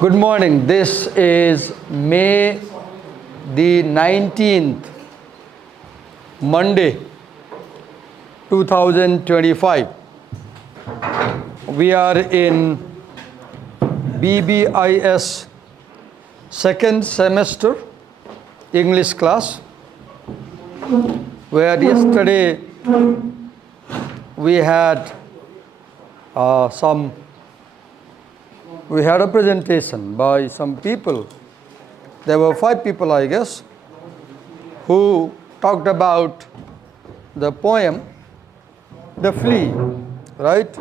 Good morning. This is May the 19th, Monday, 2025. We are in BBIS second semester English class, where yesterday we had a presentation by some people. There were 5 people, I guess, who talked about the poem, The Flea, right?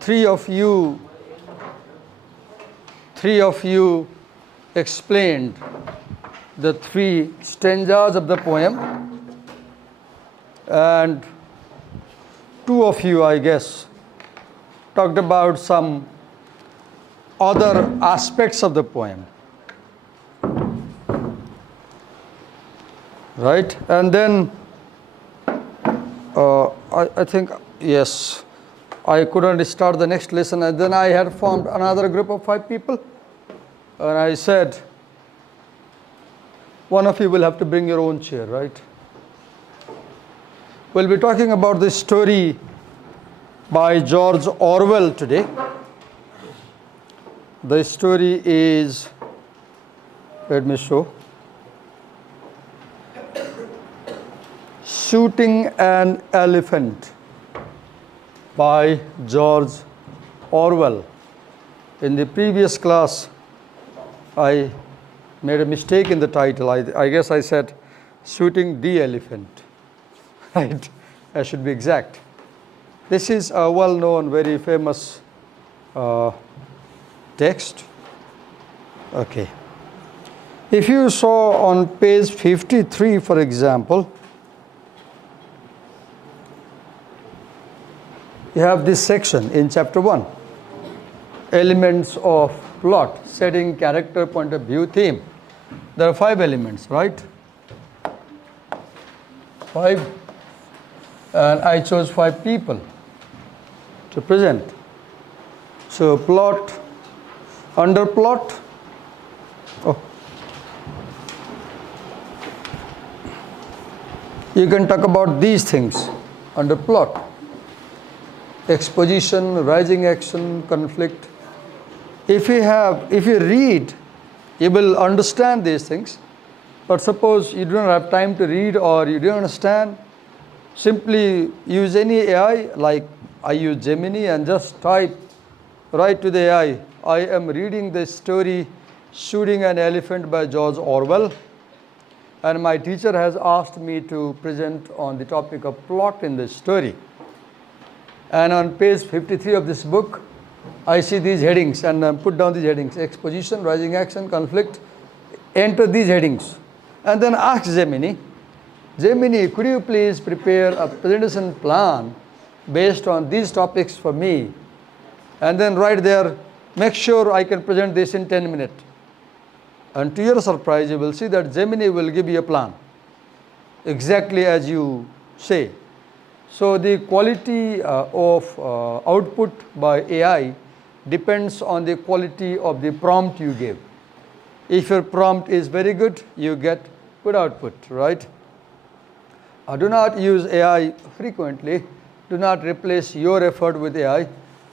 Three of you explained the 3 stanzas of the poem, and 2 of you, I guess, talked about some other aspects of the poem, right? And then I think, yes, I couldn't start the next lesson, and then I had formed another group of 5 people, and I said, one of you will have to bring your own chair, right? We'll be talking about this story by George Orwell today. The story is, let me show, Shooting an Elephant by George Orwell. In the previous class, I made a mistake in the title. I guess I said Shooting the Elephant, right? I should be exact. This is a well-known, very famous text. Okay. If you saw on page 53, for example, you have this section in chapter 1, elements of plot, setting, character, point of view, theme. There are 5 elements, right? 5, and I chose 5 people to present. So plot, under plot, you can talk about these things under plot: exposition, rising action, conflict. If you read, you will understand these things. But suppose you don't have time to read or you don't understand, simply use any AI, like I use Gemini, and just write to the AI, I am reading the story Shooting an Elephant by George Orwell, and my teacher has asked me to present on the topic of plot in the story. And on page 53 of this book, I see these headings, and put down these headings: exposition, rising action, conflict. Enter these headings, and then ask Gemini, could you please prepare a presentation plan based on these topics for me? And then right there, make sure I can present this in 10 minutes. And to your surprise, you will see that Gemini will give you a plan exactly as you say. So the quality of output by AI depends on the quality of the prompt you give. If your prompt is very good, you get good output, right? Do not use AI frequently. Do not replace your effort with AI.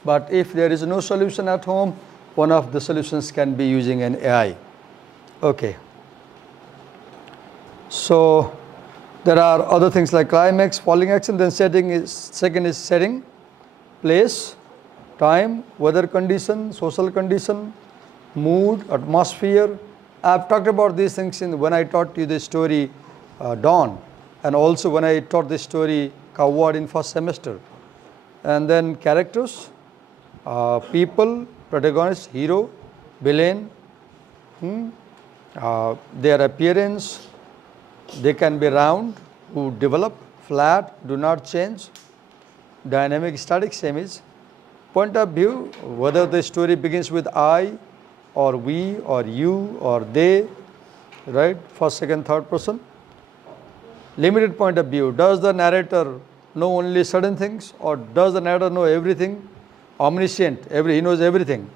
But if there is no solution at home, one of the solutions can be using an AI. Okay. So there are other things like climax, falling action, then second is setting, place, time, weather condition, social condition, mood, atmosphere. I've talked about these things when I taught you the story Dawn, and also when I taught the story Coward in first semester. And then characters, people, protagonist, hero, villain, their appearance. They can be round, who develop, flat, do not change, dynamic, static, same is. Point of view, whether the story begins with I, or we, or you, or they, right? First, second, third person. Limited point of view, does the narrator know only certain things, or does the narrator know everything? Omniscient, he knows everything,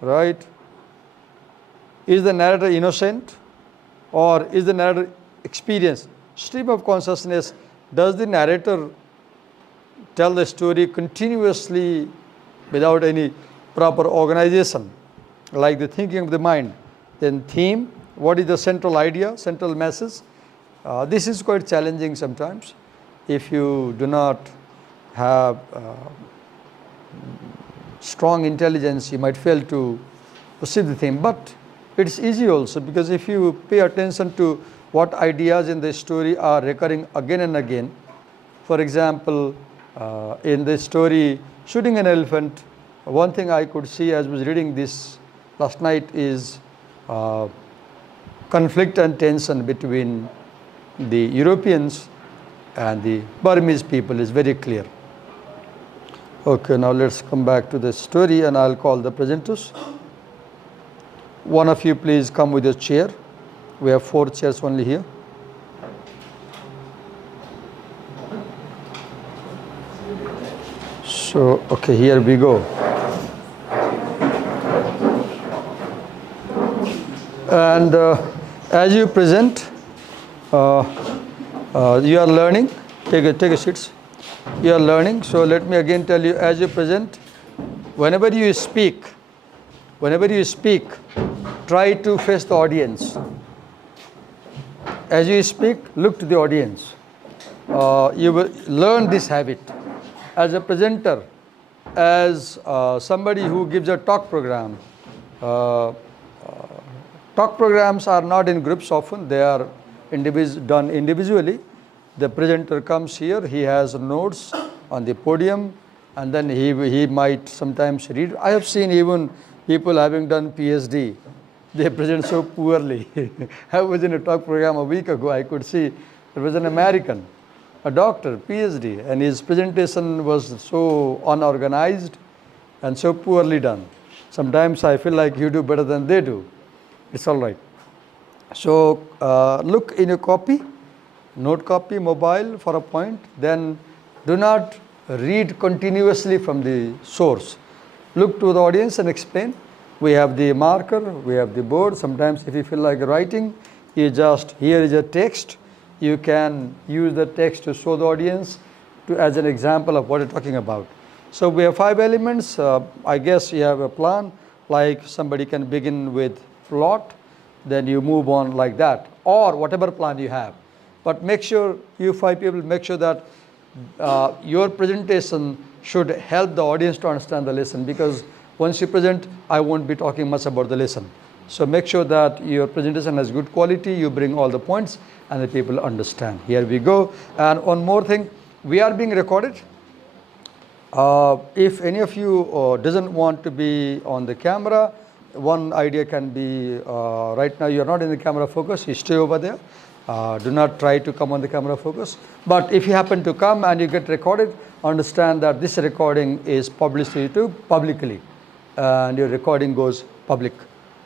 right? Is the narrator innocent or is the narrator experienced? Stream of consciousness, does the narrator tell the story continuously without any proper organization, like the thinking of the mind? Then theme, what is the central idea, central message? This is quite challenging sometimes. If you do not have strong intelligence, you might fail to see the theme. But it's easy also, because if you pay attention to what ideas in the story are recurring again and again. For example, in the story Shooting an Elephant, one thing I could see as I was reading this last night is conflict and tension between the Europeans and the Burmese people is very clear. Okay, now let's come back to the story and I'll call the presenters. One of you please come with your chair. We have 4 chairs only here. So, okay, here we go. And as you present, you are learning. Take a seat. You are learning. So let me again tell you, as you present, whenever you speak, try to face the audience. As you speak, look to the audience. You will learn this habit. As a presenter, as somebody who gives a talk program, talk programs are not in groups often, they are done individually. The presenter comes here, he has notes on the podium, and then he might sometimes read. I have seen even people having done PhD, they present so poorly. I was in a talk program a week ago, I could see there was an American, a doctor, PhD, and his presentation was so unorganized and so poorly done. Sometimes I feel like you do better than they do. It's all right. So look in your copy, note copy, mobile for a point, then do not read continuously from the source. Look to the audience and explain. We have the marker, we have the board. Sometimes if you feel like writing, you just, here is a text. You can use the text to show the audience as an example of what you're talking about. So we have 5 elements. I guess you have a plan, like somebody can begin with plot, then you move on like that, or whatever plan you have. But make sure, you 5 people, make sure that your presentation should help the audience to understand the lesson, because once you present, I won't be talking much about the lesson. So make sure that your presentation has good quality, you bring all the points, and the people understand. Here we go. And one more thing, we are being recorded. If any of you doesn't want to be on the camera, one idea can be, right now you're not in the camera focus, you stay over there. Do not try to come on the camera focus. But if you happen to come and you get recorded, understand that this recording is published to YouTube publicly, and your recording goes public.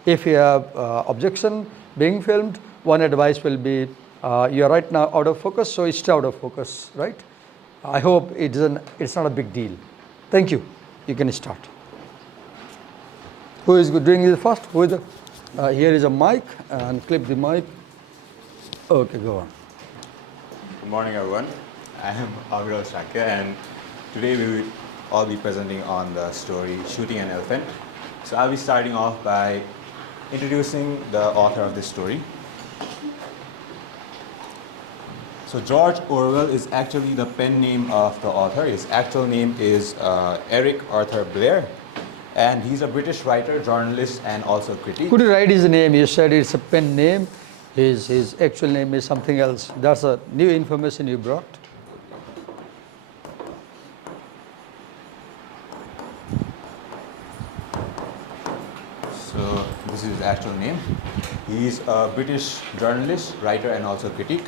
If you have objection being filmed, one advice will be, you are right now out of focus, so stay out of focus, right? I hope it's not a big deal. Thank you. You can start. Who is doing it first? Who is here is a mic, and clip the mic. Okay, go on. Good morning, everyone. I am Aviral Shakya, and today we will all be presenting on the story Shooting an Elephant. So I'll be starting off by introducing the author of this story. So George Orwell is actually the pen name of the author. His actual name is Eric Arthur Blair, and he's a British writer, journalist, and also critic. Could you write his name? You said it's a pen name. His actual name is something else. That's a new information you brought. So this is his actual name. He's a British journalist, writer, and also critic.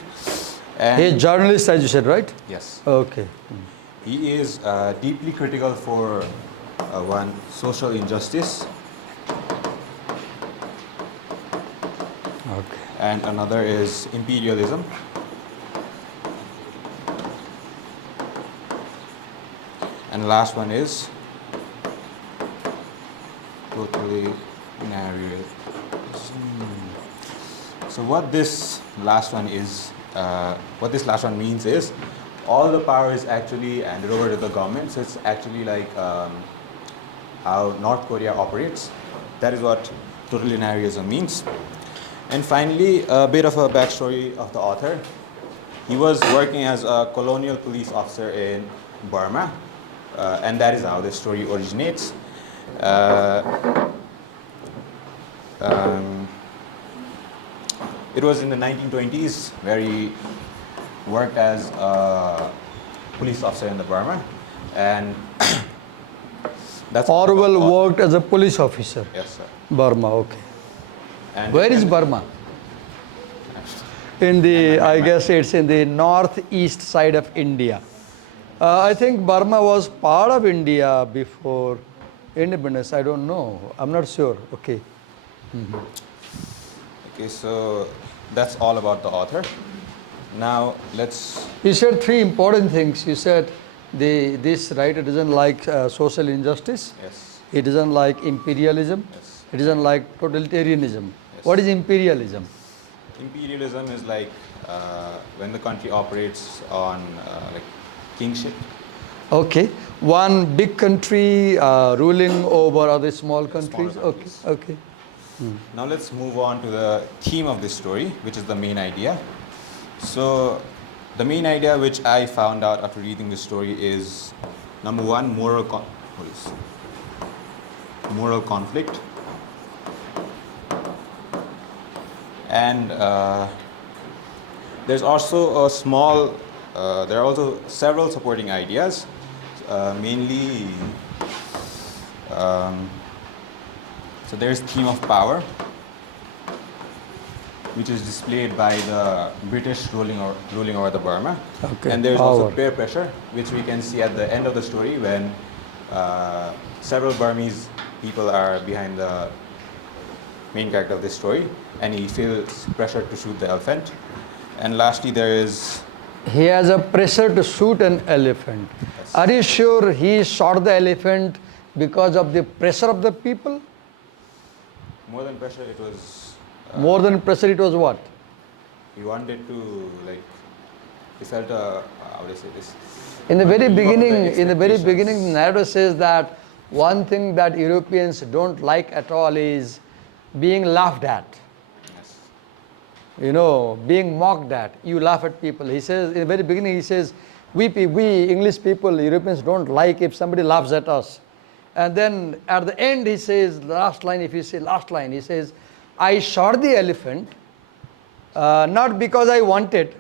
And He's a journalist, as you said, right? yes. Okay. He is deeply critical for one, social injustice, Okay. and another is imperialism. And the last one is totalitarianism. So what this last one means is all the power is actually handed over to the government. So it's actually like how North Korea operates. That is what totalitarianism means. And finally, a bit of a backstory of the author. He was working as a colonial police officer in Burma, and that is how this story originates. It was in the 1920s where he worked as a police officer in the Burma, and that's Orwell worked as a police officer. Yes, sir. Burma, okay. And Where is Burma? In the, I guess it's in the northeast side of India. I think Burma was part of India before independence. I don't know. I'm not sure. Okay. Okay, so that's all about the author. Now let's. You said three important things. You said this writer doesn't like social injustice. Yes. He doesn't like imperialism. Yes. He doesn't like totalitarianism. Yes. What is imperialism? Imperialism is like when the country operates on like kingship. Okay. One big country ruling over other small countries. countries. Okay. Now let's move on to the theme of this story, which is the main idea. So the main idea which I found out after reading this story is number one, moral conflict. And there's also a small, there are also several supporting ideas, mainly, so there's theme of power, which is displayed by the British ruling over the Burma. Okay. And there's Power. also peer pressure, which we can see at the end of the story when several Burmese people are behind the main character of this story, and he feels pressure to shoot the elephant. And lastly, there is. He has a pressure to shoot an elephant. Yes. Are you sure he shot the elephant because of the pressure of the people? More than pressure, it was. More than pressure, it was what? He wanted to, like, he felt how do I say this? In the very Live up to beginning, the in the very expectations. beginning, the narrator says that one thing that Europeans don't like at all is being laughed at. Yes. You know, being mocked at. You laugh at people. He says, in the very beginning, he says, we English people, Europeans don't like if somebody laughs at us. And then at the end, he says, last line, if you say last line, he says, I shot the elephant, not because I wanted,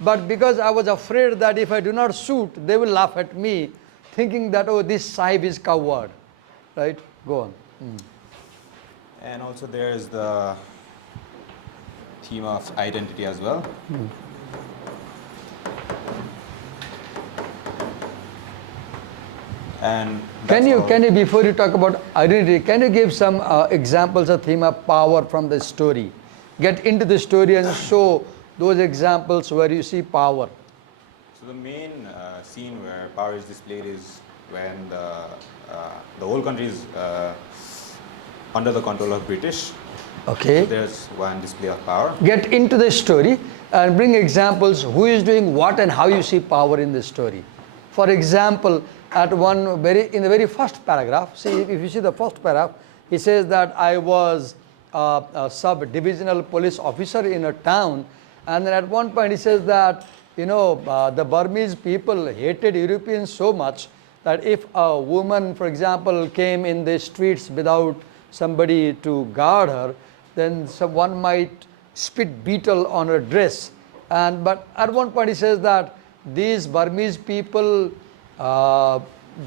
but because I was afraid that if I do not shoot, they will laugh at me, thinking that, oh, this Sahib is coward. Right? Go on. And also there is the theme of identity as well. And Can you, before you talk about identity, can you give some examples of theme of power from the story? Get into the story and show those examples where you see power. So the main scene where power is displayed is when the whole country is under the control of British. Okay. So there's one display of power. Get into the story and bring examples who is doing what and how you see power in the story. For example, in the very first paragraph, see, if you see the first paragraph, he says that I was a sub-divisional police officer in a town, and then at one point he says that, the Burmese people hated Europeans so much that if a woman, for example, came in the streets without somebody to guard her, then one might spit beetle on her dress. But at one point he says that these Burmese people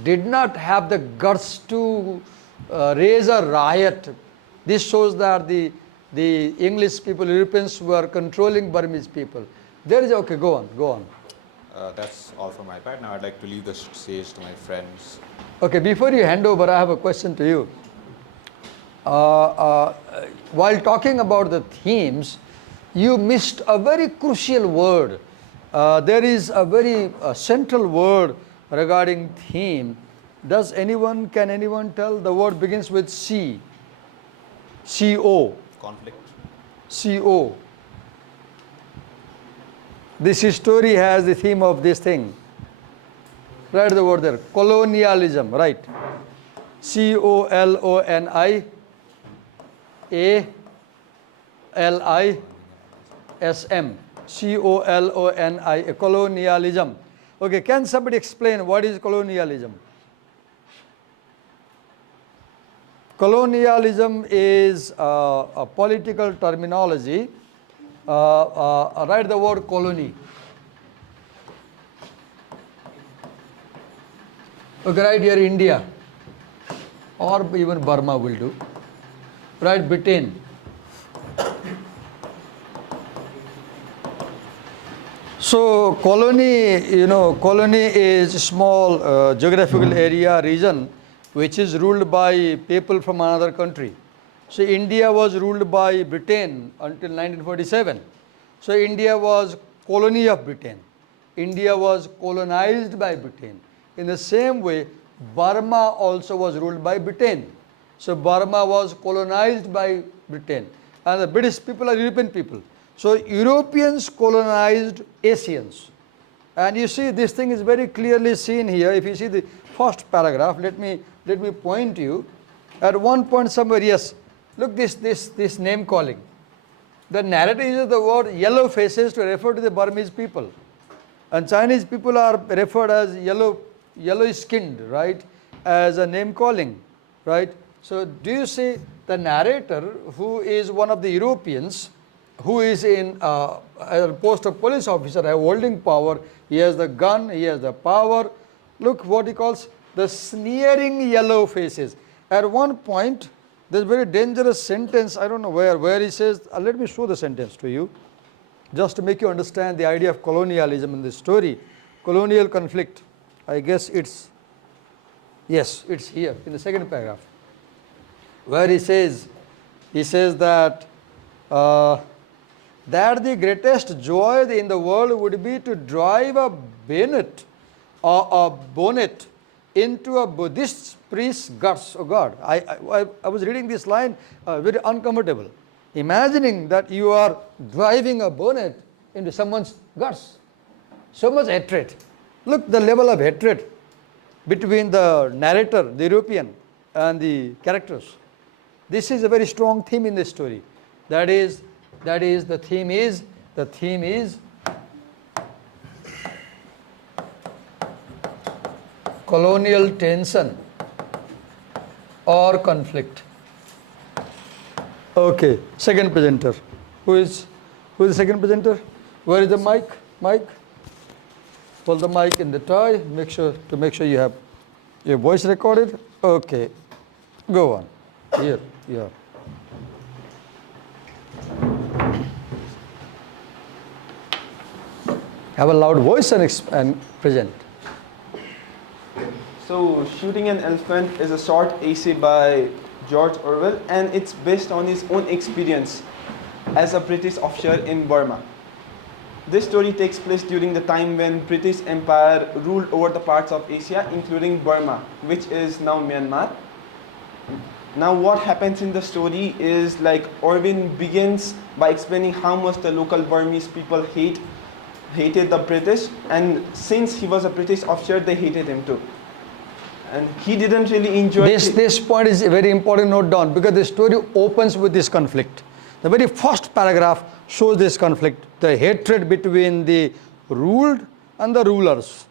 did not have the guts to raise a riot. This shows that the English people, Europeans, were controlling Burmese people. Okay, go on. That's all from my part. Now I'd like to leave the stage to my friends. Okay, before you hand over, I have a question to you. While talking about the themes, you missed a very crucial word. There is a very central word regarding theme. Can anyone tell? The word begins with C. C-O. conflict? CO. This story has the theme of this thing. Write the word there. Colonialism, right? COLONIALISM. COLONI, colonialism. Okay, can somebody explain what is colonialism? Colonialism is a political terminology. Write the word colony. Okay, right here India or even Burma will do. Right, Britain. So colony, colony is a small geographical area, region, which is ruled by people from another country. So India was ruled by Britain until 1947. So India was colony of Britain. India was colonized by Britain. In the same way, Burma also was ruled by Britain. So Burma was colonized by Britain. And the British people are European people. So Europeans colonized Asians. And you see this thing is very clearly seen here. If you see the first paragraph, let me point you. At one point somewhere, yes, look this name calling. The narrator uses the word yellow faces to refer to the Burmese people. And Chinese people are referred as yellow skinned, right? As a name calling, right? So do you see the narrator, who is one of the Europeans, who is in a post of police officer, holding power. He has the gun, he has the power. Look what he calls the sneering yellow faces. At one point, there's a very dangerous sentence, I don't know where he says, let me show the sentence to you, just to make you understand the idea of colonialism in this story. Colonial conflict, I guess it's here in the second paragraph, where he says that that the greatest joy in the world would be to drive a bayonet or a bonnet into a Buddhist priest's guts. Oh God, I was reading this line very uncomfortable. Imagining that you are driving a bonnet into someone's guts. So much hatred. Look the level of hatred between the narrator, the European, and the characters. This is a very strong theme in this story. The theme is colonial tension or conflict. Okay, second presenter. Who is the second presenter? Where is the mic? Hold the mic in the tie. Make sure you have your voice recorded. Okay, go on. Here. Have a loud voice and present. So, Shooting an Elephant is a short essay by George Orwell, and it's based on his own experience as a British officer in Burma. This story takes place during the time when British Empire ruled over the parts of Asia, including Burma, which is now Myanmar. Now what happens in the story is like Orwell begins by explaining how much the local Burmese people hated the British, and since he was a British officer, they hated him too. And he didn't really enjoy this point is a very important note down, because the story opens with this conflict. The very first paragraph shows this conflict, the hatred between the ruled and the rulers.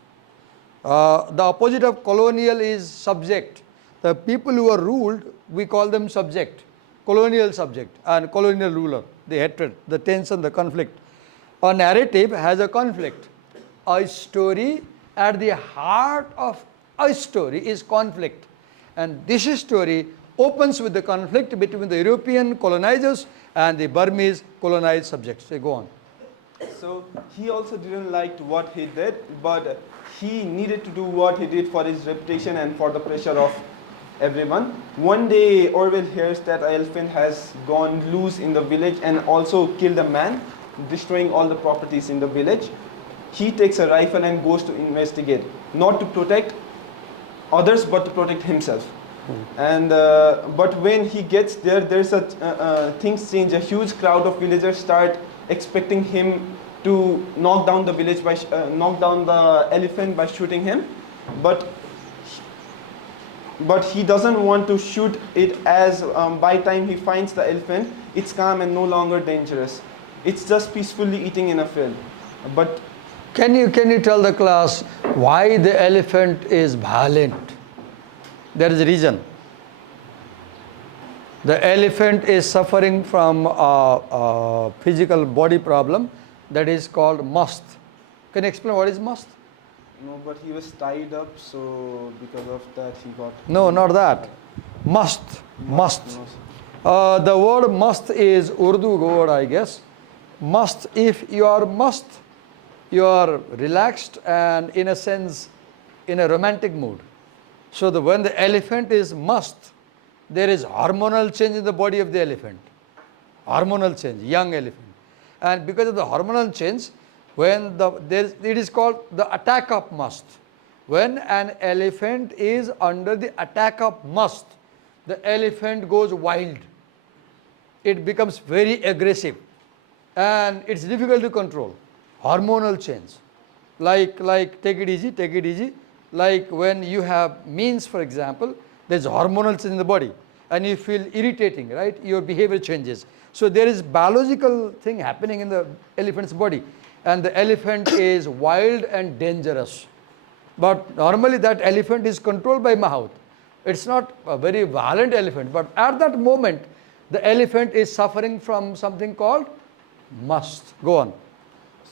The opposite of colonial is subject. The people who are ruled, we call them subject, colonial subject and colonial ruler. The hatred, the tension, the conflict. A narrative has a conflict. A story, at the heart of a story is conflict. And this story opens with the conflict between the European colonizers and the Burmese colonized subjects. So go on. So he also didn't like what he did, but he needed to do what he did for his reputation and for the pressure of everyone. One day Orwell hears that an elephant has gone loose in the village and also killed a man, destroying all the properties in the village. He takes a rifle and goes to investigate, not to protect others but to protect himself. And but when he gets there, there's a things change. A huge crowd of villagers start expecting him to knock down the village by knock down the elephant by shooting him, but he doesn't want to shoot it, as by time he finds the elephant, it's calm and no longer dangerous. It's just peacefully eating in a field. But Can you tell the class why the elephant is violent? There is a reason. The elephant is suffering from a physical body problem that is called must. Can you explain what is must? no, but he was tied up, so because of that he got. No, not that. Must. Must. The word must is Urdu word, I guess. Must, if you are must, you are relaxed and in a sense in a romantic mood. So when the elephant is must, there is hormonal change in the body of the elephant. Hormonal change, young elephant. And because of the hormonal change, when it is called the attack of must. When an elephant is under the attack of must, the elephant goes wild. It becomes very aggressive and it's difficult to control. Hormonal change. Like take it easy. Like when you have means, for example, there's hormonal change in the body and you feel irritating, right? Your behavior changes. So there is biological thing happening in the elephant's body, and the elephant is wild and dangerous. But normally that elephant is controlled by Mahout. It's not a very violent elephant, but at that moment the elephant is suffering from something called must. Go on.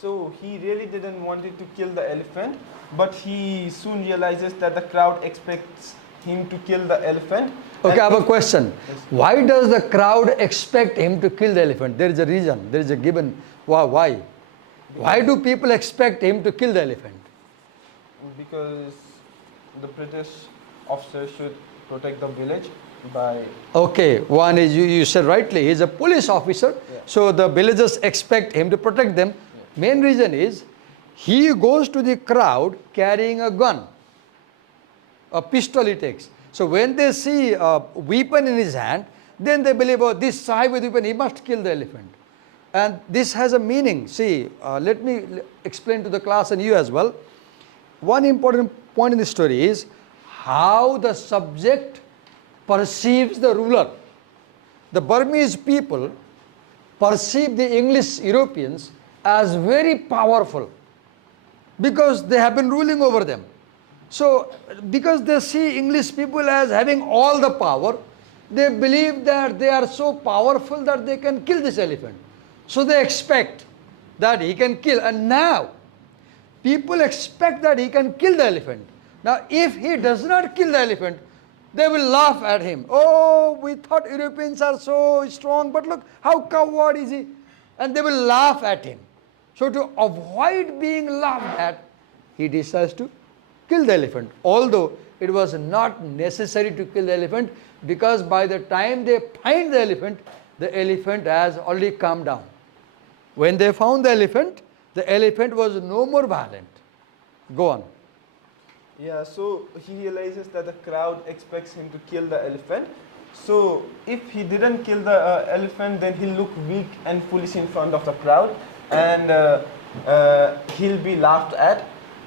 So he really didn't want it to kill the elephant, but he soon realizes that the crowd expects him to kill the elephant. Okay, I have a question. Why does the crowd expect him to kill the elephant? There is a reason. There is a given. Why? Why do people expect him to kill the elephant? Because the British officer should protect the village by... Okay, one is, you said rightly, he is a police officer, Yeah. so the villagers expect him to protect them. Main reason is, he goes to the crowd carrying a gun, a pistol he takes. So when they see a weapon in his hand, then they believe, oh, this Sahib with weapon, he must kill the elephant. And this has a meaning. See, let me explain to the class and you as well. One important point in this story is how the subject perceives the ruler. The Burmese people perceive the English Europeans as very powerful because they have been ruling over them. So, because they see English people as having all the power, they believe that they are so powerful that they can kill this elephant. So they expect that he can kill. And now, people expect that he can kill the elephant. Now, if he does not kill the elephant, they will laugh at him. Oh, we thought Europeans are so strong, but look, how coward is he? And they will laugh at him. So to avoid being laughed at, he decides to kill the elephant. Although it was not necessary to kill the elephant, because by the time they find the elephant has already calmed down. When they found the elephant was no more violent. Go on. Yeah, so he realizes that the crowd expects him to kill the elephant. So if he didn't kill the elephant, then he'll look weak and foolish in front of the crowd, and he'll be laughed at.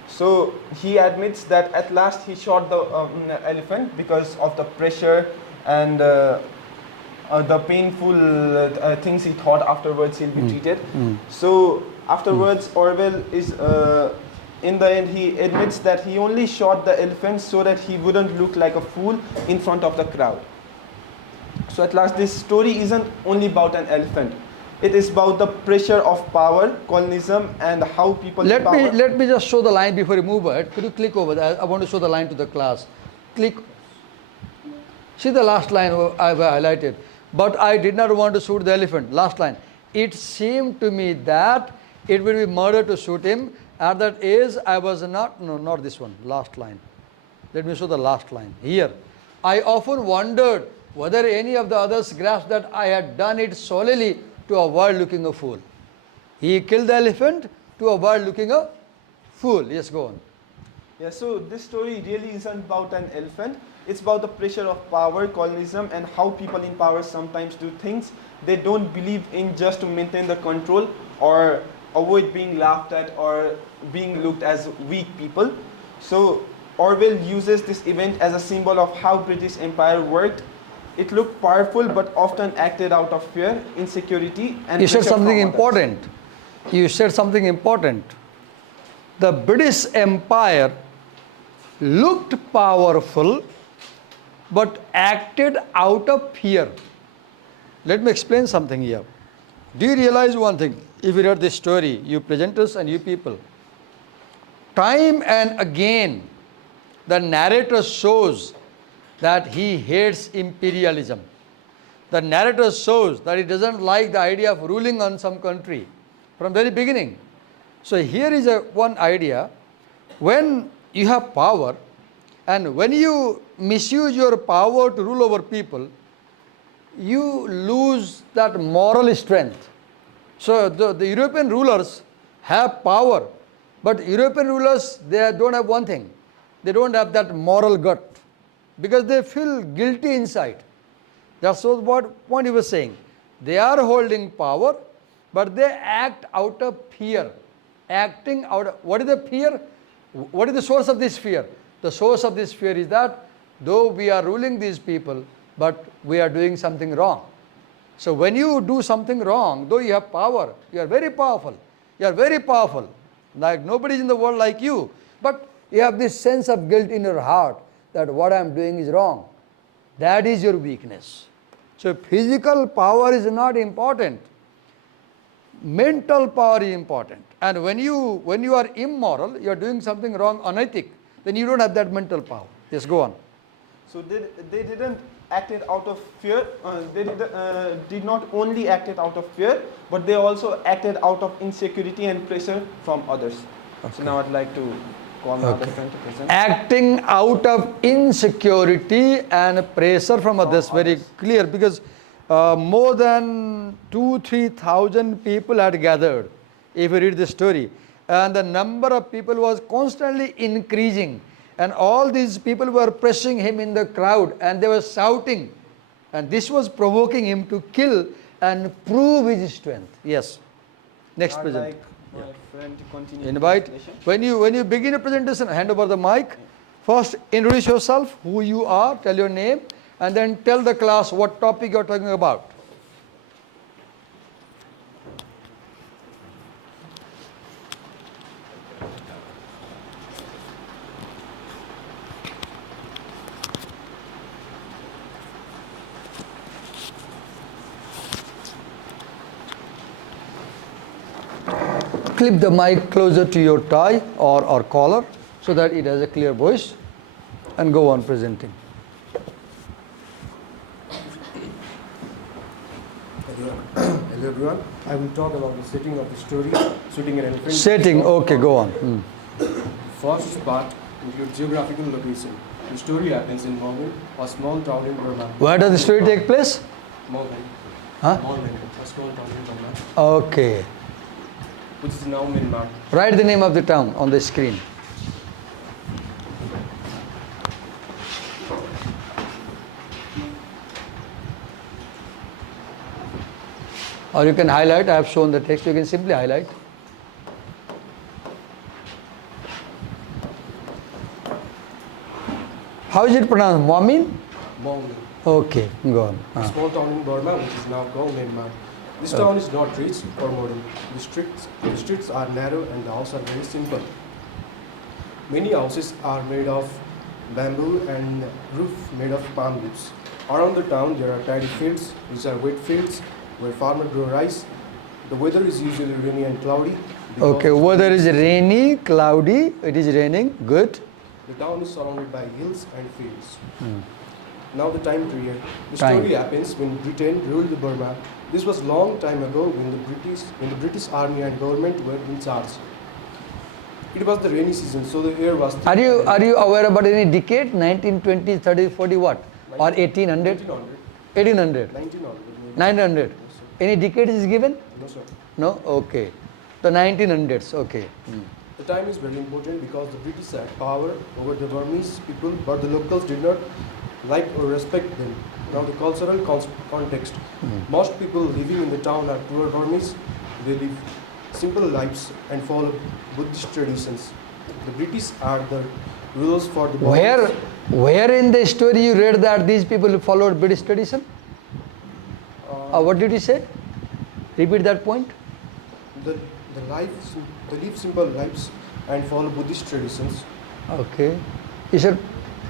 So he admits that at last he shot the elephant because of the pressure and the painful things he thought afterwards he'll be treated. So afterwards Orwell is, in the end he admits that he only shot the elephant so that he wouldn't look like a fool in front of the crowd. So at last this story isn't only about an elephant. It is about the pressure of power, colonialism, and how people... Let me just show the line before you move ahead. Could you click over there? I want to show the line to the class. Click. See the last line I've highlighted. But I did not want to shoot the elephant. Last line. It seemed to me that it would be murder to shoot him. At that age, I was not... No, not this one. Last line. Let me show the last line. Here. I often wondered whether any of the others grasped that I had done it solely to avoid looking a fool. He killed the elephant to avoid looking a fool. Yes, go on. Yeah, so this story really isn't about an elephant. It's about the pressure of power, colonialism, and how people in power sometimes do things they don't believe in just to maintain the control or avoid being laughed at or being looked as weak people. So Orwell uses this event as a symbol of how British Empire worked. It looked powerful but often acted out of fear, insecurity, and You said pressure from something others. important. You said something important. The British Empire looked powerful but acted out of fear. Let me explain something here. Do you realize one thing? If you read this story, you presenters and you people, time and again the narrator shows that he hates imperialism. The narrator shows that he doesn't like the idea of ruling on some country from very beginning. So here is one idea. When you have power and when you misuse your power to rule over people, you lose that moral strength. So the European rulers have power, but European rulers, they don't have one thing. They don't have that moral gut because they feel guilty inside. That's what point he was saying. They are holding power, but they act out of fear. Acting out of, what is the fear? What is the source of this fear? The source of this fear is that though we are ruling these people, but we are doing something wrong. So when you do something wrong, though you have power, you are very powerful. You are very powerful. Like nobody is in the world like you. But you have this sense of guilt in your heart that what I am doing is wrong. That is your weakness. So physical power is not important. Mental power is important. And when you are immoral, you are doing something wrong, unethic, then you don't have that mental power. Yes, go on. So they didn't act it out of fear. They did not only act it out of fear, but they also acted out of insecurity and pressure from others. Okay. So now I'd like to call my other friend to present. Acting out of insecurity and pressure from others, very clear, because more than 2,000-3,000 people had gathered, if you read the story, and the number of people was constantly increasing, and all these people were pressing him in the crowd and they were shouting, and this was provoking him to kill and prove his strength. Yes, next I'd present. like my friend to continue the Invite. presentation. When you begin a presentation, hand over the mic. First, introduce yourself, who you are, tell your name, and then tell the class what topic you are talking about. Clip the mic closer to your tie or collar so that it has a clear voice, and go on presenting. Hello everyone. I will talk about the setting of the story, shooting an elephant. Setting, okay, go on. First part includes geographical location. The story happens in Morgan, a small town in Burma. Where does the story take place? Morgan. Huh? Morgan, a small town in Burma, Okay. which is now Myanmar. Write the name of the town on the screen. Or you can highlight. I have shown the text. You can simply highlight. How is it pronounced? Momin? Morgan, Okay, go on. a small town in Burma, which is now called Myanmar. This town is not rich or modern. The streets are narrow and the houses are very simple. Many houses are made of bamboo and roof made of palm leaves. Around the town there are paddy fields, which are wet fields where farmers grow rice. The weather is usually rainy and cloudy. because Okay, weather is rainy, cloudy, it is raining, good. the town is surrounded by hills and fields. Now the time period. The Time. story happens when Britain ruled Burma. This was long time ago when the British army and government were in charge. It was the rainy season, so the air was thick Are you and- aware about any decade? 1920, 30, 40 what? Or 1800? 1900. 1800? 1900. 900? No, sir. Any decade is given? No, sir. No? Okay. The 1900s, okay. The time is very important because the British had power over the Burmese people, but the locals did not like or respect them. Now the cultural context. Most people living in the town are poor Burmese. They live simple lives and follow Buddhist traditions. The British are the rulers for the Burmese. Where in the story you read that these people followed British tradition? What did you say? Repeat that point. They live simple lives and follow Buddhist traditions. Okay. You said,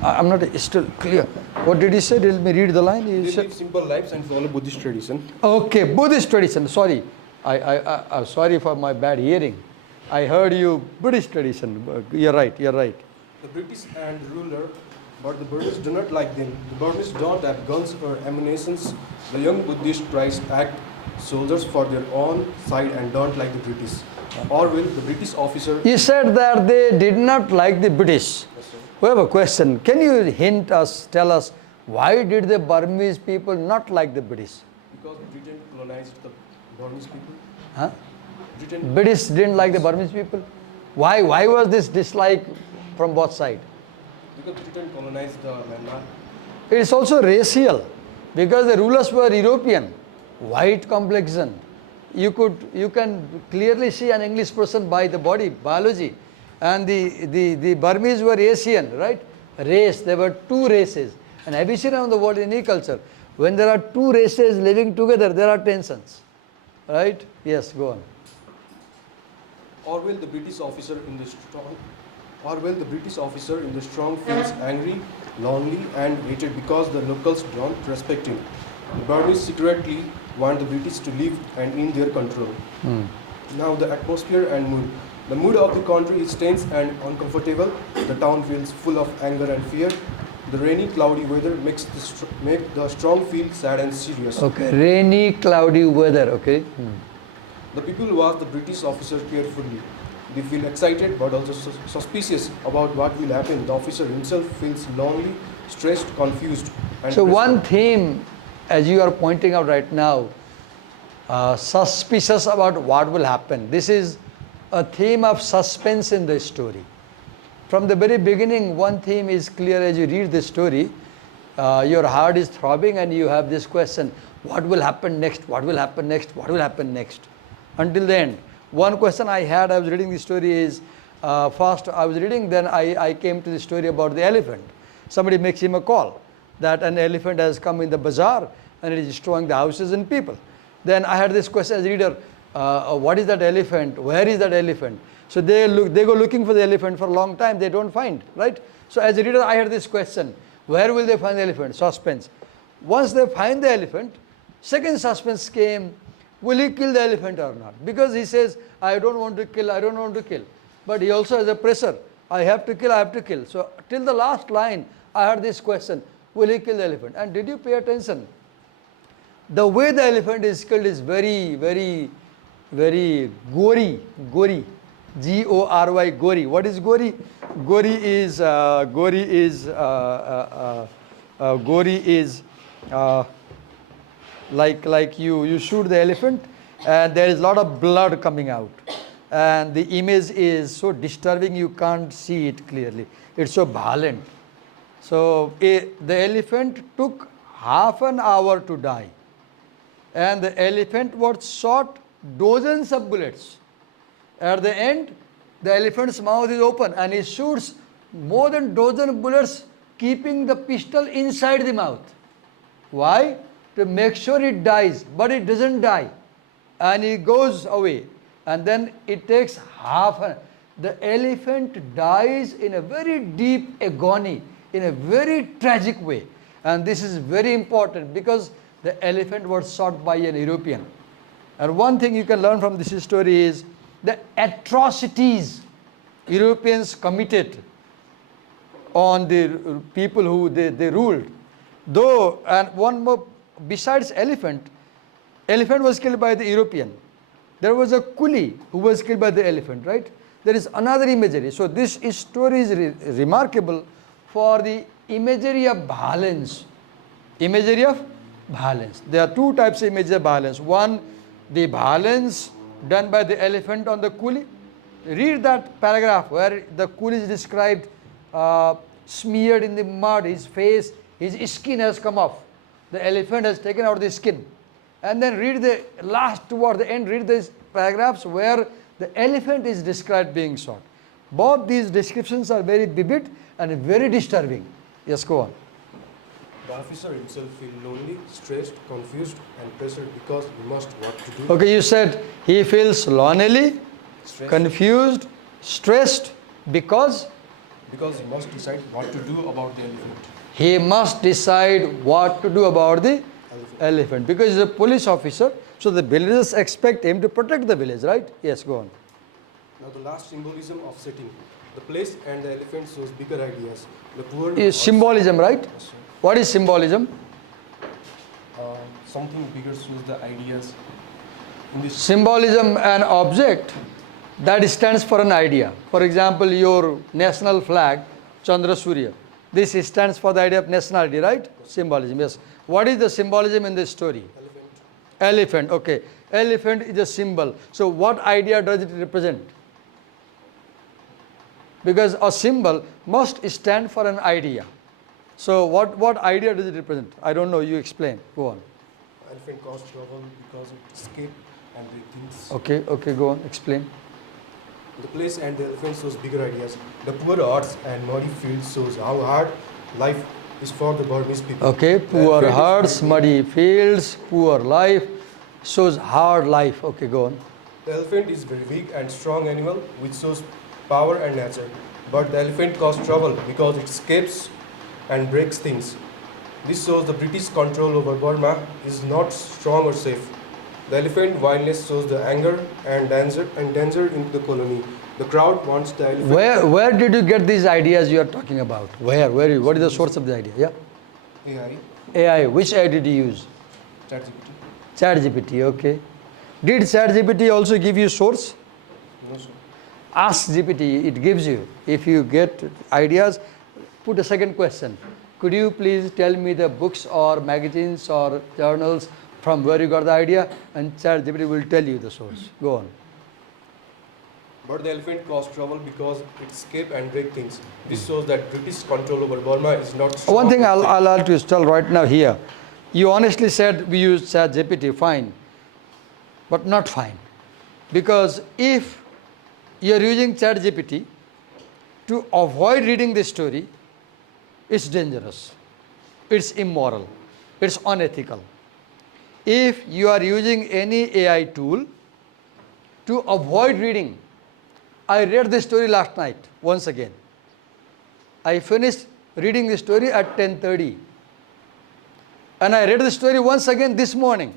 I'm not still clear. What did you say? Let me read the line. They live simple lives and follow Buddhist tradition. Okay, Buddhist tradition. Sorry. I'm sorry for my bad hearing. I heard you Buddhist tradition. You're right. The British and ruler, but the Burmese do not like them. The Burmese don't have guns or ammunitions. The young Buddhists try to act soldiers for their own side and don't like the British. Or will the British officer... You said that they did not like the British. Yes, sir. We have a question. Can you tell us, why did the Burmese people not like the British? Because Britain colonized the Burmese people. Huh? Britain, British didn't like the Burmese people? Why was this dislike from both sides? because Britain colonized the Myanmar. It is also racial, because the rulers were European, white complexion. You can clearly see an English person by the biology. And the Burmese were Asian, right? Race, there were two races. And have you seen around the world in any culture? When there are two races living together, there are tensions. Right? Yes, go on. Or will the British officer in the strong feels angry, lonely and hated because the locals don't respect him. The Burmese secretly want the British to live and in their control. Now the atmosphere and mood. The mood of the country is tense and uncomfortable. The town feels full of anger and fear. The rainy, cloudy weather makes the strong feel sad and serious. Okay, rainy, cloudy weather, okay. The people watch the British officer carefully. They feel excited but also suspicious about what will happen. The officer himself feels lonely, stressed, confused. And So one theme, as you are pointing out right now, suspicious about what will happen. This is a theme of suspense in the story. From the very beginning, one theme is clear as you read the story. Your heart is throbbing and you have this question, what will happen next? What will happen next? What will happen next? Until the end. One question I had, I was reading the story is, first I was reading, then I came to the story about the elephant. Somebody makes him a call that an elephant has come in the bazaar and it is destroying the houses and people. Then I had this question as a reader, what is that elephant? Where is that elephant? So they go looking for the elephant for a long time, they don't find, right? So as a reader, I had this question, where will they find the elephant? Suspense. Once they find the elephant, second suspense came, will he kill the elephant or not? Because he says, I don't want to kill. But he also has a pressure. I have to kill. So till the last line, I had this question, will he kill the elephant? And did you pay attention? The way the elephant is killed is very, very, very gory. G-O-R-Y, gory. What is gory? Gory is like you shoot the elephant and there is a lot of blood coming out. And the image is so disturbing you can't see it clearly. It's so violent. So the elephant took half an hour to die. And the elephant was shot dozens of bullets. At the end, the elephant's mouth is open and he shoots more than dozen bullets, keeping the pistol inside the mouth. Why? To make sure it dies, but it doesn't die. And he goes away. And then it takes the elephant dies in a very deep agony, in a very tragic way. And this is very important because the elephant was shot by an European. And one thing you can learn from this story is the atrocities Europeans committed on the people who they ruled. Though, and one more, besides elephant was killed by the European. There was a coolie who was killed by the elephant, right? There is another imagery. So this story is remarkable for the imagery of violence. Imagery of violence. There are two types of imagery of violence. One, the violence done by the elephant on the coolie. Read that paragraph where the cool is described smeared in the mud, his face, his skin has come off. The elephant has taken out the skin. And then read the last toward the end, read these paragraphs where the elephant is described being shot. Both these descriptions are very vivid and very disturbing. Yes, go on. The officer himself feels lonely, stressed, confused, and pressured because he must what to do. Okay, you said he feels lonely, Stressed. confused, stressed because Because he must decide what to do about the elephant. he must decide what to do about the elephant. Because he's a police officer, so the villagers expect him to protect the village, right? Yes, go on. Now the last symbolism of setting. The place and the elephant shows bigger ideas. The poor Is symbolism, right? Yes, sir. What is symbolism? Something bigger shows the ideas. In this Symbolism, an object that stands for an idea. For example, your national flag, Chandra Surya. This stands for the idea of nationality, right? Symbolism, yes. What is the symbolism in this story? Elephant, okay. Elephant is a symbol. So what idea does it represent? Because a symbol must stand for an idea. So what idea does it represent? I don't know, you explain. Go on. elephant caused trouble because it escaped and break things. Okay, go on, explain. The place and the elephant shows bigger ideas. The poor hearts and muddy fields shows how hard life is for the Burmese people. Okay, The poor elephant is hearts, very muddy fields, poor life, shows hard life. Okay, go on. The elephant is very weak and strong animal which shows power and nature. But the elephant caused trouble because it escapes and breaks things. This shows the British control over Burma is not strong or safe. The elephant wildness shows the anger and danger into the colony. The crowd wants the elephant. Where did you get these ideas you are talking about? What is the source of the idea? Yeah. AI, AI. Which AI did you use? ChatGPT. ChatGPT. Okay. Did ChatGPT also give you source? No, sir. Ask GPT. It gives you. If you get ideas, put a second question. Could you please tell me the books or magazines or journals from where you got the idea? And ChatGPT will tell you the source. Go on. But the elephant caused trouble because it escape and break things. This shows that British control over Burma is not strong. One thing I'll have to tell right now here. You honestly said we use ChatGPT, fine. But not fine. Because if you are using ChatGPT to avoid reading this story, it's dangerous. It's immoral. It's unethical. If you are using any AI tool to avoid reading, I read this story last night once again. I finished reading the story at 10:30. And I read the story once again this morning.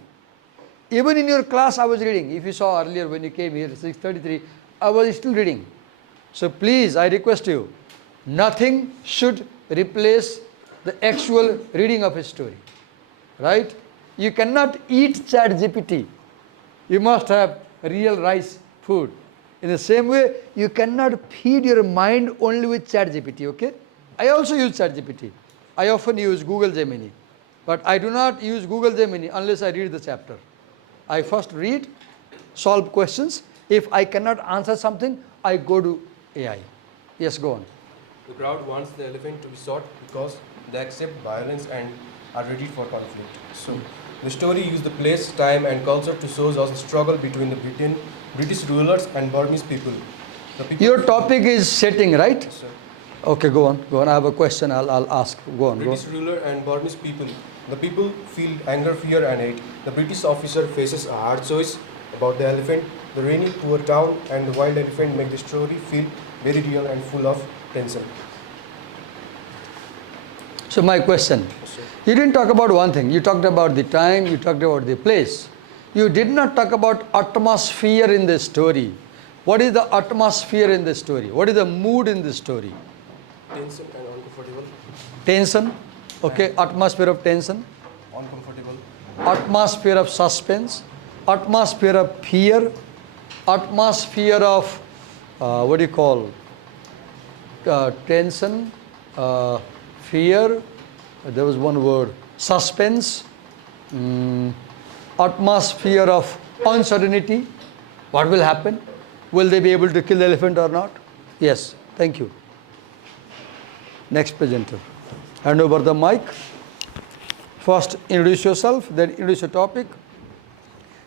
Even in your class I was reading. If you saw earlier when you came here at 6:33, I was still reading. So please, I request you, nothing should replace the actual reading of a story. Right? You cannot eat ChatGPT. You must have real rice food. In the same way, you cannot feed your mind only with ChatGPT, okay? I also use ChatGPT. I often use Google Gemini. But I do not use Google Gemini unless I read the chapter. I first read, solve questions. If I cannot answer something, I go to AI. Yes, go on. The crowd wants the elephant to be shot because they accept violence and are ready for conflict. So, the story used the place, time, and culture to show us a struggle between the British rulers and Burmese people. The people Your topic is setting, right? Yes, sir. Okay, go on. Go on. I have a question. I'll ask. Go on. British ruler and Burmese people. The people feel anger, fear, and hate. The British officer faces a hard choice about the elephant. The rainy, poor town, and the wild elephant make the story feel very real and full of tension. So my question, you didn't talk about one thing. You talked about the time, you talked about the place. You did not talk about atmosphere in the story. What is the atmosphere in the story? What is the mood in the story? Tension and uncomfortable. Tension, okay, atmosphere of tension. Uncomfortable. Atmosphere of suspense, atmosphere of fear, atmosphere of, what do you call, tension, fear, there was one word, suspense, atmosphere of uncertainty, what will happen, Will they be able to kill the elephant or not? Yes. Thank you. Next presenter. Hand over the mic. First introduce yourself, then introduce your topic.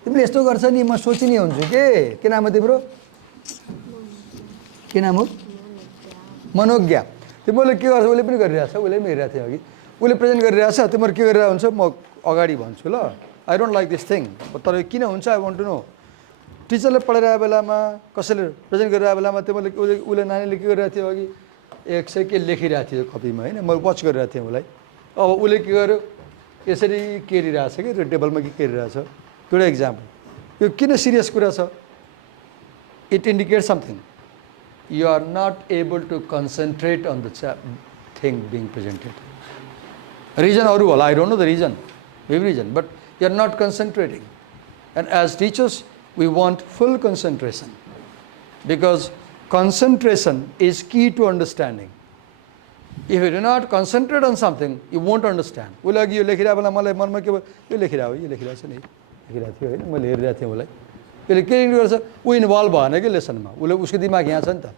तिमीले यस्तो गर्छ नि म सोचि नै हुन्छु के नाम हो तिम्रो? के नाम हो? मनोज्ञा. तिमीले के गर्छ? उसले पनि गरिरहेछ, उसले पनि हेरिरहेको थियो अघि. उसले प्रेजेन्ट गरिरहेछ, तिमीहरू के गरिरहेको हुन्छ म अगाडि भन्छु ल. I don't like this thing. तर किन हुन्छ आई वान्ट टु नो. टिचरले पढाइरहेको बेलामा कसैले प्रेजेन्ट गरिरहेको बेलामा तिमीले उसले नानीले के गरिरहेको थियो अघि एक सय के लेखिरहेको थियो कपीमा होइन म वाच गरिरहेको थिएँ उसलाई. अब उसले के गर्यो यसरी केरिरहेछ कि त्यो टेबलमा के केरिरहेछ. एउटा इक्जाम्पल. यो किन सिरियस कुरा छ? It indicates something. You are not able to concentrate on the thing being presented. Reason अरू होला, I don't know the reason, maybe reason, but you are not concentrating. And as teachers, we want full concentration because concentration is key to understanding. If you do not concentrate on something, you won't understand. उसले अघि यो लेखिरहेको बेला मलाई मनमा के भयो यो लेखिरहेको छ नि लेखिरहेको थियो होइन मैले हेरिरहेको थिएँ उसलाई. यसले के गर्छ ऊ इन्भल्भ भएन कि लेसनमा. उसले उसको दिमाग यहाँ छ नि त,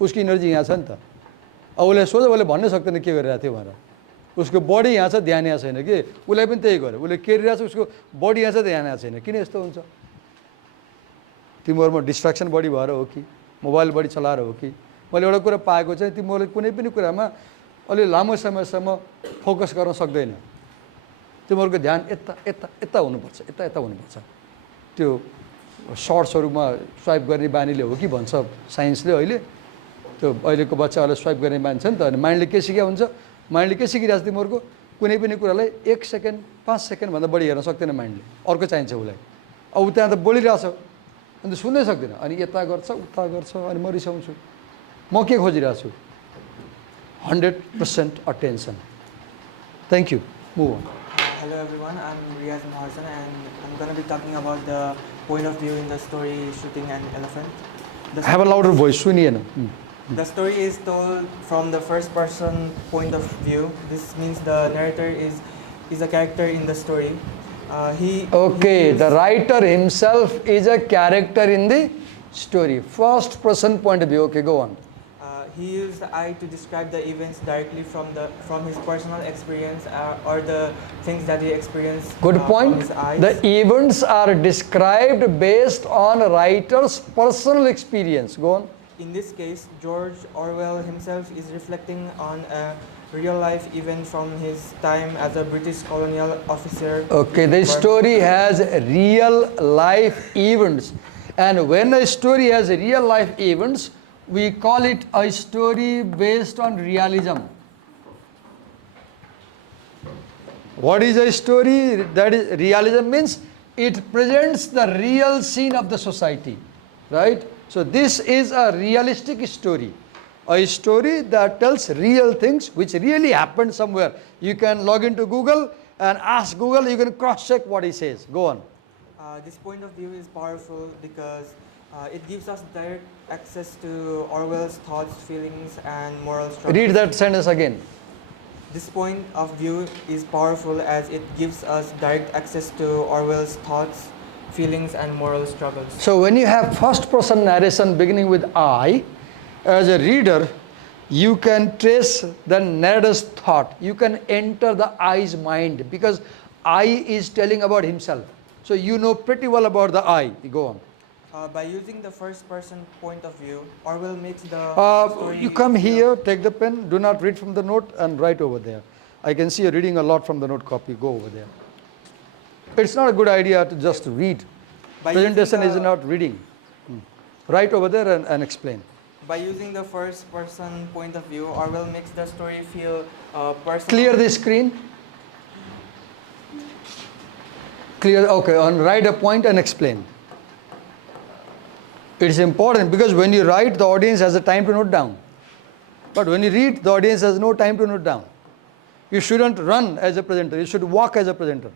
उसको इनर्जी यहाँ छ नि त. अब उसले सोच उसले भन्नै सक्दैन के गरिरहेको थियो भनेर. उसको बडी यहाँ छ ध्यान यहाँ छैन कि. उसलाई पनि त्यही गर्यो. उसले केरिरहेको छ उसको बडी यहाँ छ ध्यान यहाँ छैन. किन यस्तो हुन्छ? तिमीहरूमा डिस्ट्र्याक्सन बढी भएर हो कि मोबाइल बढी चलाएर हो कि? मैले एउटा कुरा पाएको चाहिँ तिमीहरूले कुनै पनि कुरामा अलि लामो समयसम्म फोकस गर्न सक्दैन. तिमीहरूको ध्यान यता यता यता हुनुपर्छ, यता यता हुनुपर्छ. त्यो सर्ट्सहरूमा स्वाइप गर्ने बानीले हो कि भन्छ साइन्सले अहिले. त्यो अहिलेको बच्चाहरूलाई स्वाइप गर्ने बानी छ नि त. अनि माइन्डले के सिकाएको हुन्छ? माइन्डले के सिकिरहेको छ तिमीहरूको? कुनै पनि कुरालाई 1 सेकेन्ड 5 सेकेन्डभन्दा बढी हेर्न सक्दैन माइन्डले. अर्को चाहिन्छ उसलाई. अब त्यहाँ त बोलिरहेछ अन्त सुन्नै सक्दैन. अनि यता गर्छ उता गर्छ अनि म रिसाउँछु. म के खोजिरहेको छु? 100% attention. Thank you. Move on. Hello everyone, I'm Riaz Maharsan and I'm going to be talking about the point of view in the story Shooting an Elephant. Have a louder voice. सुनिएन. The story is told from the first person point of view. This means the narrator is a character in the story. The writer himself is a character in the story. First person point of view. Okay, go on. He used I to describe the events directly from his personal experience or the things that he experienced. Good point. From his eyes. The events are described based on writer's personal experience. Go on. In this case, George Orwell himself is reflecting on a real-life event from his time as a British colonial officer. Okay, the story has real-life events. And when a story has real-life events, we call it a story based on realism. What is a story? That is, realism means it presents the real scene of the society, right? So this is a realistic story. A story that tells real things which really happened somewhere. You can log into Google and ask Google, you can cross-check what he says. Go on. This point of view is powerful because it gives us direct access to Orwell's thoughts, feelings, and moral struggles. Read that sentence again. This point of view is powerful as it gives us direct access to Orwell's thoughts, feelings, and moral struggles. So when you have first-person narration beginning with I, as a reader, you can trace the narrator's thought. You can enter the I's mind because I is telling about himself. So you know pretty well about the I. Go on. By using the first-person point of view, Orwell makes the story... You come here, take the pen, do not read from the note and write over there. I can see you're reading a lot from the note copy. Go over there. It's not a good idea to just read. Presentation is not reading. Write over there and explain. By using the first-person point of view, Orwell makes the story feel personal. Clear the screen. Clear, okay, and write a point and explain. It is important because when you write, the audience has a time to note down. But when you read, the audience has no time to note down. You shouldn't run as a presenter. You should walk as a presenter.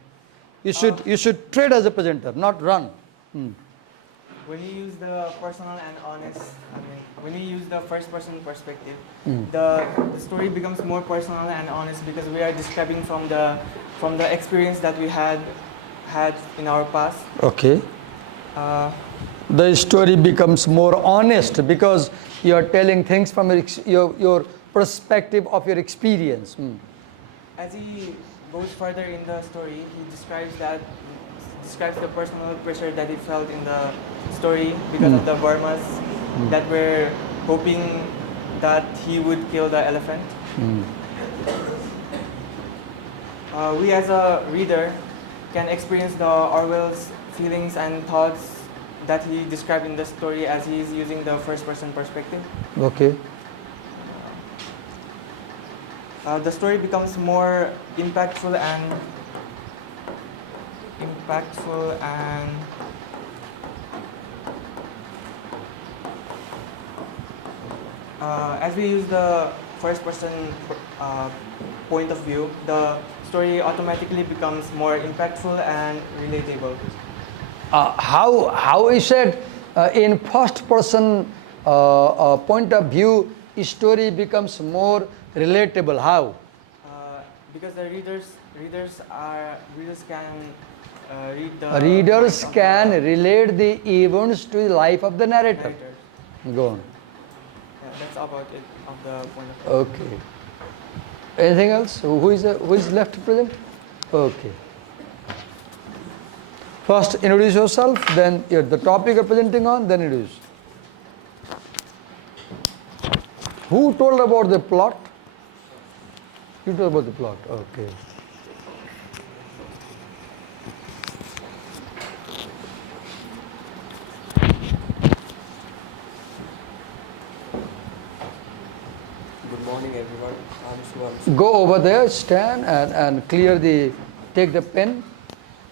You should tread as a presenter, not run. When you use the personal and honest, when you use the first-person perspective, the story becomes more personal and honest because we are describing from the experience that we had in our past. Okay. The story becomes more honest because you are telling things from your perspective of your experience. As he goes further in the story, he describes the personal pressure that he felt in the story because of the Burmas that were hoping that he would kill the elephant. We as a reader can experience the Orwell's feelings and thoughts that he described in the story as he is using the first person perspective. Okay. The story becomes more impactful and as we use the first person point of view, the story automatically becomes more impactful and relatable. How is it in first person point of view, story becomes more relatable? How? Because the readers can read the Readers mind of can the relate the events to the life of the narrator. narrator. Go on. Yeah, that's about it of the point of view. Okay. Anything else? Who is left to present? Okay. First introduce yourself, then the topic you're presenting on, then introduce. Who told about the plot? You told about the plot. Okay. Good morning, everyone. I'm Suvan. Go over there, stand and take the pen,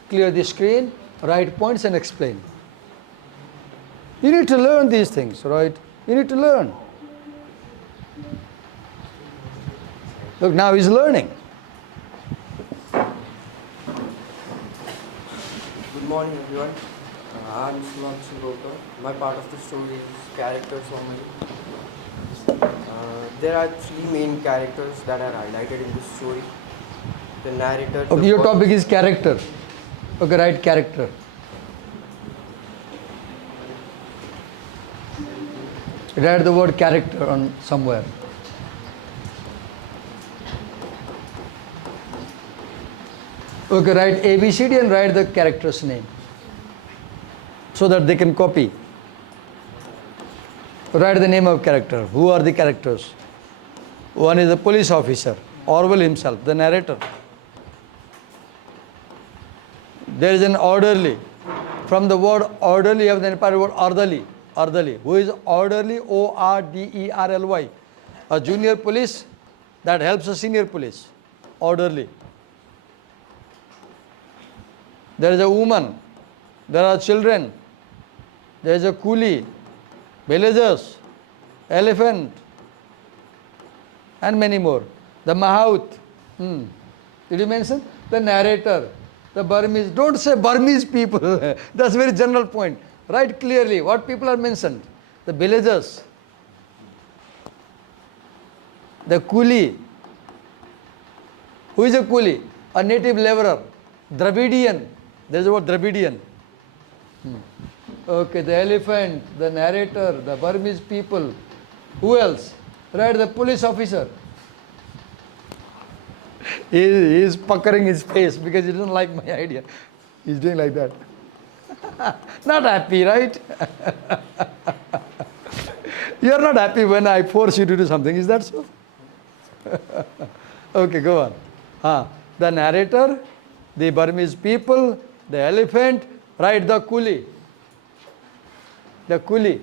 clear the screen, write points and explain. You need to learn these things, right? You need to learn. Look, now he's learning. Good morning, everyone. I'm Suvan Singolkar. My part of the story is characters only. There are three main characters that are highlighted in this story. The narrator. Okay, your topic is character. Okay, write character. Write the word character on somewhere. Okay, write ABCD and write the character's name so that they can copy. Write the name of character. Who are the characters? One is the police officer, Orwell himself, the narrator. There is an orderly. From the word orderly, you have the entire word orderly. Orderly. Who is orderly? ORDERLY. A junior police that helps a senior police. Orderly. There is a woman. There are children. There is a coolie, villagers, elephant, and many more. The Mahout. Did you mention? The narrator. The Burmese. Don't say Burmese people. That's a very general point. Write clearly what people are mentioned. The villagers. The coolie. Who is a coolie? A native laborer. Dravidian. There's the word Dravidian. Okay, the elephant, the narrator, the Burmese people. Who else? Right, the police officer. He is puckering his face because he doesn't like my idea. He's doing like that. Not happy, right? You are not happy when I force you to do something, is that so? Okay, go on. The narrator, the Burmese people, the elephant, right, the coolie. The coolie.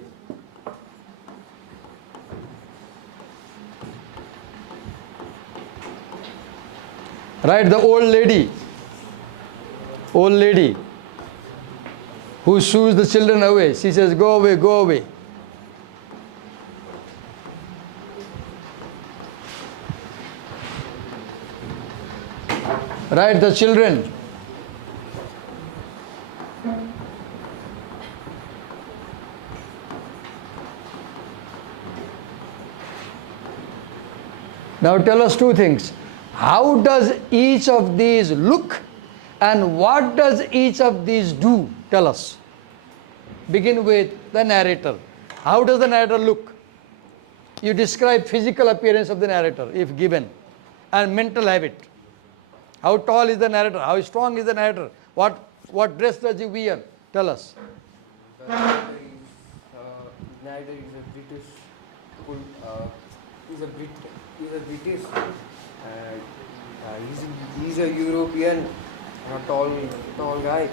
Right, the old lady. Old lady who shoos the children away. She says, go away, go away. Right, the children. Now tell us two things. How does each of these look and what does each of these do? Tell us. begin with the narrator. How does the narrator look? You describe physical appearance of the narrator if given, and mental habit. How tall is the narrator? How strong is the narrator? What dress does he wear? Tell us. The narrator is a British, he's a British, and he's a European, a tall guy.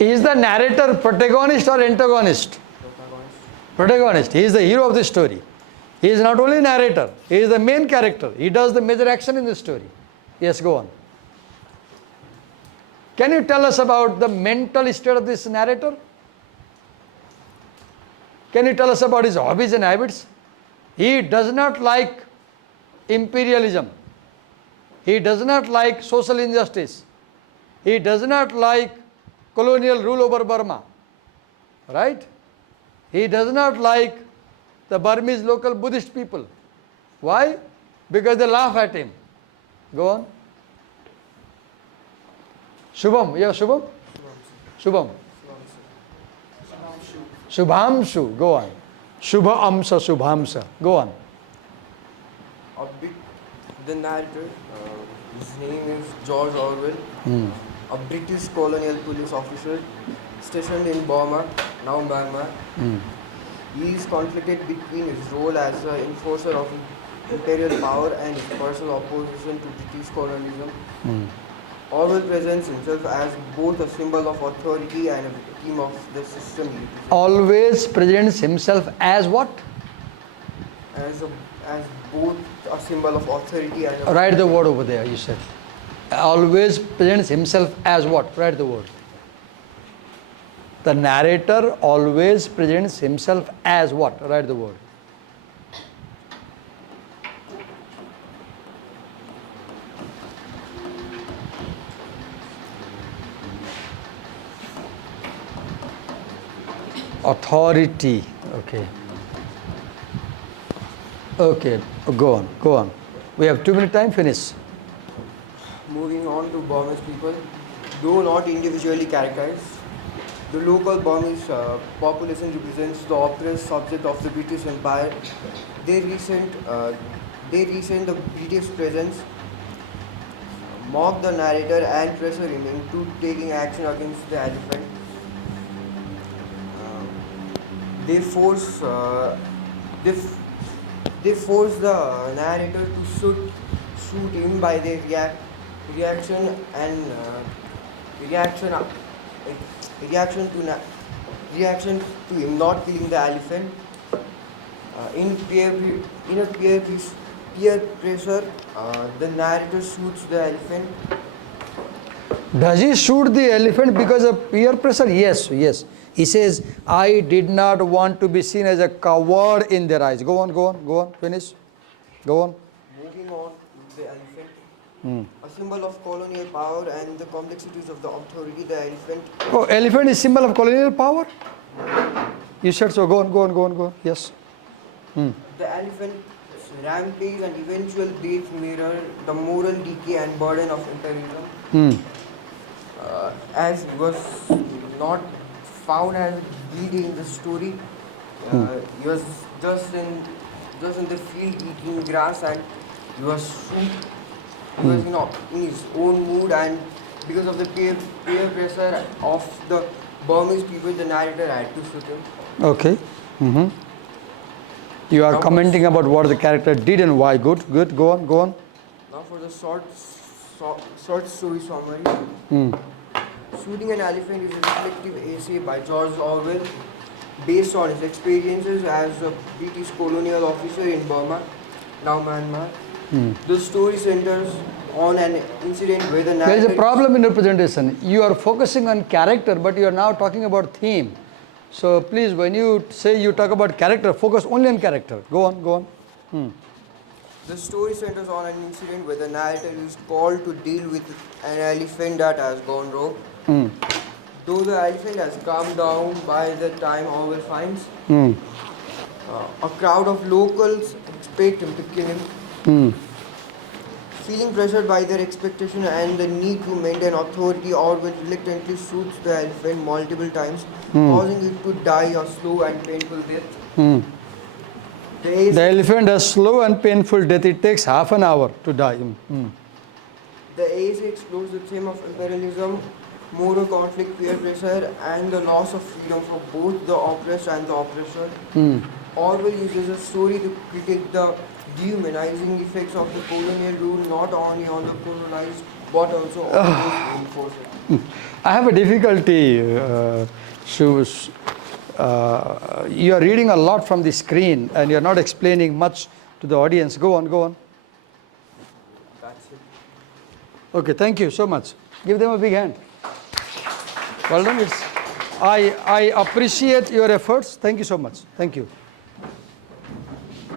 Is the narrator protagonist or antagonist? Protagonist. He is the hero of the story. He is not only narrator, he is the main character. He does the major action in the story. Yes, go on. Can you tell us about the mental state of this narrator? Can you tell us about his hobbies and habits? He does not like imperialism. He does not like social injustice. He does not like colonial rule over Burma. Right? He does not like the Burmese local Buddhist people. Why? Because they laugh at him. Go on. Shubham, yeah, Shubham? Shubham. Shubhamshu, go on. Shubha Amsa, Shubhamsa, go on. The narrator, his name is George Orwell, a British colonial police officer stationed in Burma, now Myanmar. He is conflicted between his role as an enforcer of imperial power and his personal opposition to British colonialism. Orwell presents himself as both a symbol of authority and a victim of the system. Always presents himself as what? As both a symbol of authority and a Write the word over there, you said. Always presents himself as what? Write the word. The narrator always presents himself as what? Write the word. Authority. Okay. Okay, go on. We have 2 minutes time, finish. Moving on to Burmese people, though not individually characterized, the local Burmese population represents the oppressed subject of the British Empire. They resent the British presence, mock the narrator and pressure him into taking action against the elephant. They force the narrator to shoot him by their reaction to him not killing the elephant. In peer pressure, the narrator shoots the elephant. Does he shoot the elephant because of peer pressure? Yes. He says, I did not want to be seen as a coward in their eyes. Go on, finish. Go on. Moving on to the elephant. A symbol of colonial power and the complexities of the authority, the elephant. Oh, elephant is symbol of colonial power? You said so. Go on. Yes. The elephant's rampage and eventual death mirror the moral decay and burden of imperialism. As was not found as greedy in the story, he was just in the field eating grass, and he was shoot. He was in his own mood, and because of the peer pressure of the Burmese people, the narrator had to shoot him. Okay. You are commenting about what the character did and why. Good. Go on. Now for the short story summary. Shooting an Elephant is a reflective essay by George Orwell based on his experiences as a British colonial officer in Burma, now Myanmar. The story centers on an incident where the narrator... There is a problem in your presentation. You are focusing on character, but you are now talking about theme. So please, when you say you talk about character, focus only on character. Go on. The story centers on an incident where the narrator is called to deal with an elephant that has gone rogue. Though the elephant has calmed down by the time Orwell finds, a crowd of locals expect him to kill him. Feeling pressured by their expectation and the need to maintain authority, Orwell reluctantly shoots the elephant multiple times, causing it to die a slow and painful death. The ace, The elephant has slow and painful death. It takes half an hour to die. the ace explores the theme of imperialism, moral conflict, peer pressure, and the loss of freedom for both the oppressed and the oppressor. Orwell uses a story to critique the dehumanizing effects of the colonial rule not only on the colonized but also on those who enforce it. I have a difficulty. You are reading a lot from the screen and you are not explaining much to the audience. Go on, go on. That's it. Okay, thank you so much. Give them a big hand. Well done. I appreciate your efforts. Thank you so much. Thank you.